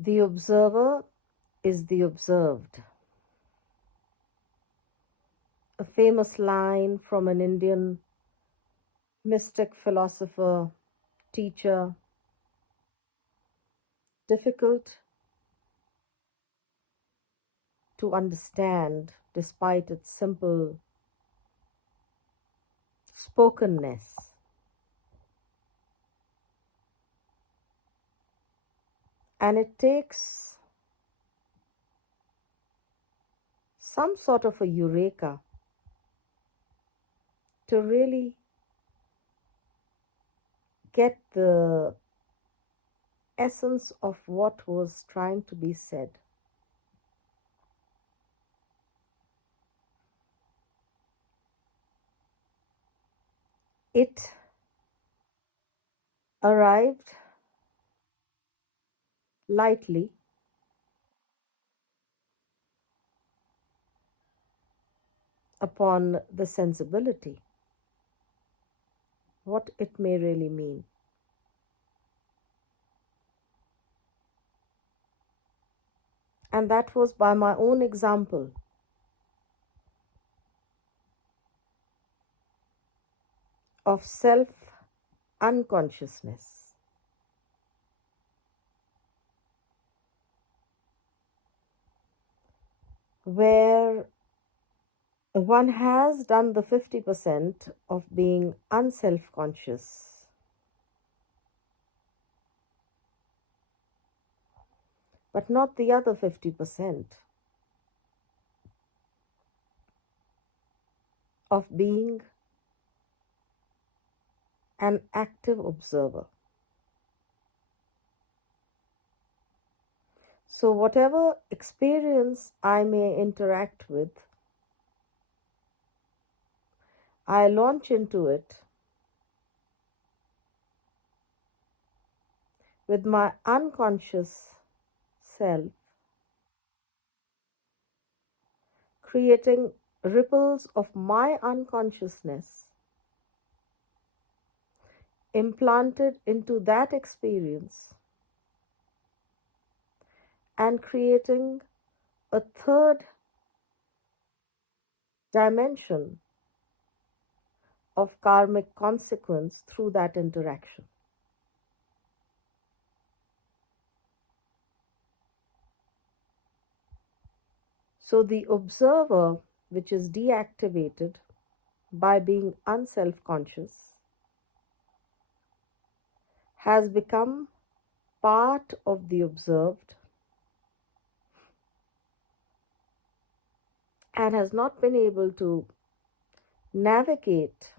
The observer is the observed. A famous line from an Indian mystic philosopher, teacher, difficult to understand despite its simple spokenness. And it takes some sort of a eureka to really get the essence of what was trying to be said. It arrived lightly upon the sensibility, what it may really mean. And that was by my own example of self unconsciousness, where one has done the 50% of being unself conscious, but not the other 50% of being an active observer. So, whatever experience I may interact with, I launch into it with my unconscious self, creating ripples of my unconsciousness implanted into that experience and creating a third dimension of karmic consequence through that interaction. So the observer, which is deactivated by being unself conscious, has become part of the observed and has not been able to navigate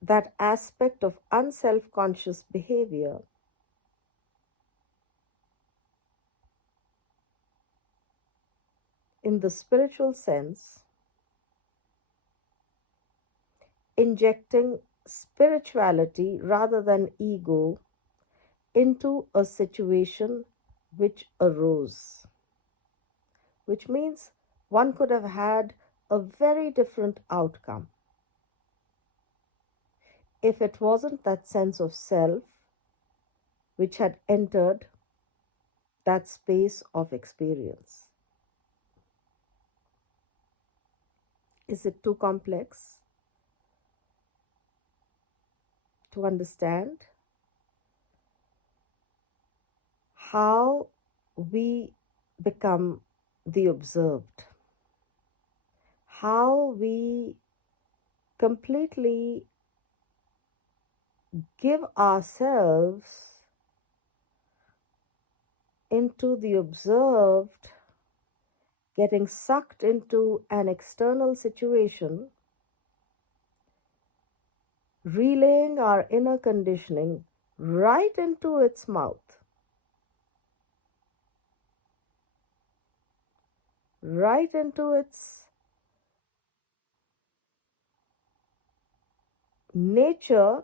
that aspect of unself conscious behavior in the spiritual sense, injecting spirituality rather than ego into a situation which arose, which means one could have had a very different outcome if it wasn't that sense of self which had entered that space of experience. Is it too complex to understand how we become the observed? How we completely give ourselves into the observed, getting sucked into an external situation, relaying our inner conditioning right into its mouth, right into its nature,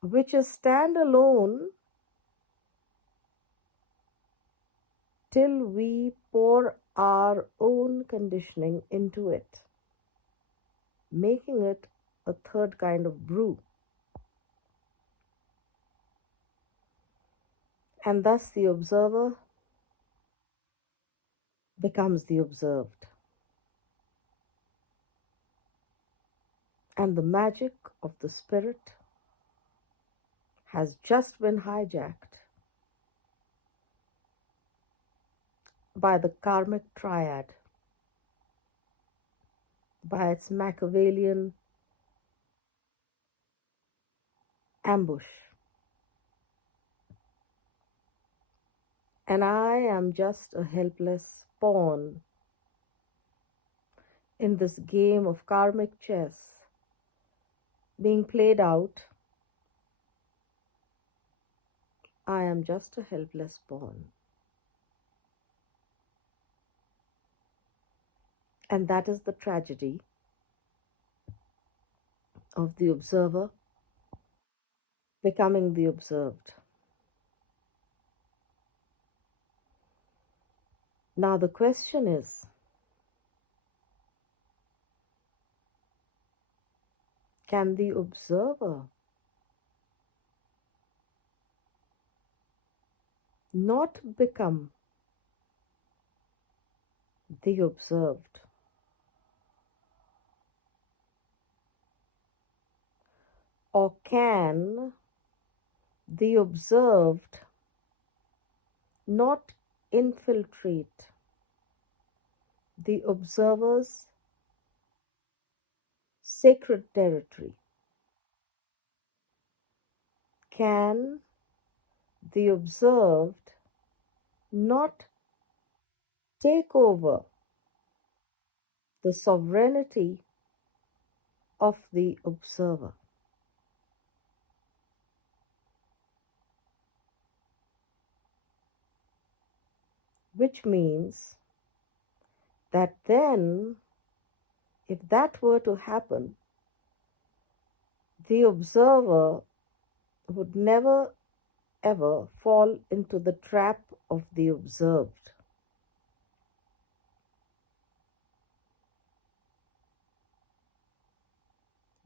which is standalone till we pour our own conditioning into it, making it a third kind of brew. And thus the observer becomes the observed. And the magic of the spirit has just been hijacked by the karmic triad, by its Machiavellian ambush. And I am just a helpless pawn in this game of karmic chess being played out. I am just a helpless pawn. And that is the tragedy of the observer becoming the observed. Now, the question is, can the observer not become the observed? Or can the observed not infiltrate the observer's sacred territory? Can the observed not take over the sovereignty of the observer? Which means that then, if that were to happen, the observer would never ever fall into the trap of the observed.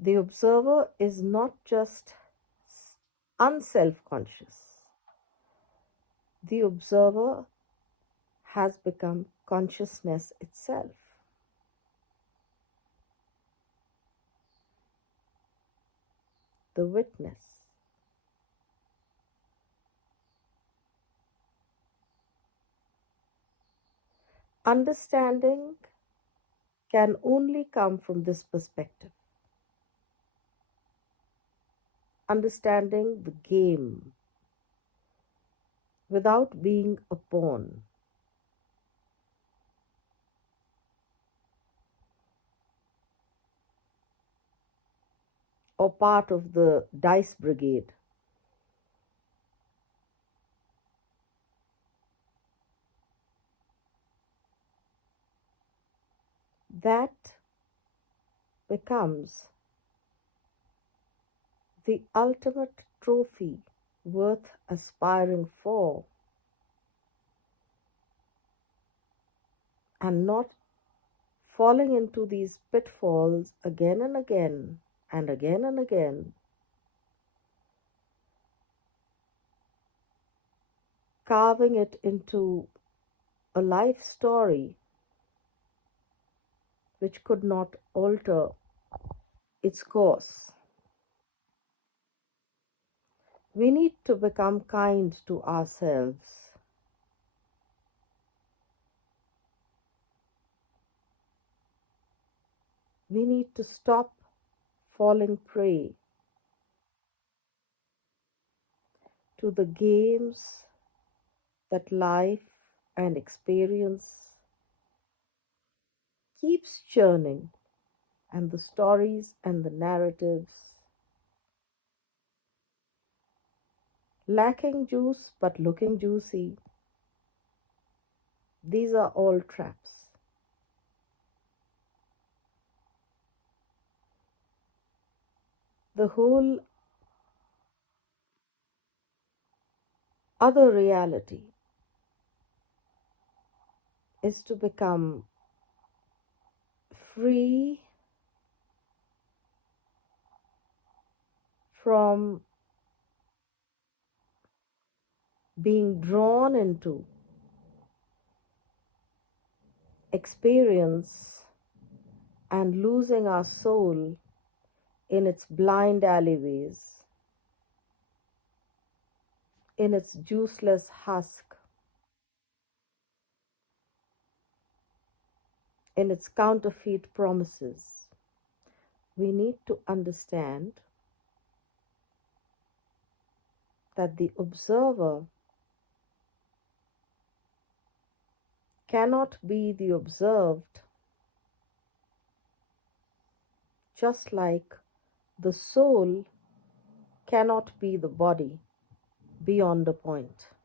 The observer is not just unself conscious, the observer has become consciousness itself. The witness. Understanding can only come from this perspective. Understanding the game without being a pawn. Or part of the dice brigade. That becomes the ultimate trophy worth aspiring for, and not falling into these pitfalls again and again and again and again, carving it into a life story which could not alter its course. We need to become kind to ourselves. We need to stop falling prey to the games that life and experience keeps churning, and the stories and the narratives lacking juice but looking juicy. These are all traps. The whole other reality is to become free from being drawn into experience and losing our soul in its blind alleyways, in its juiceless husk, in its counterfeit promises. We need to understand that the observer cannot be the observed, just like the soul cannot be the body beyond a point.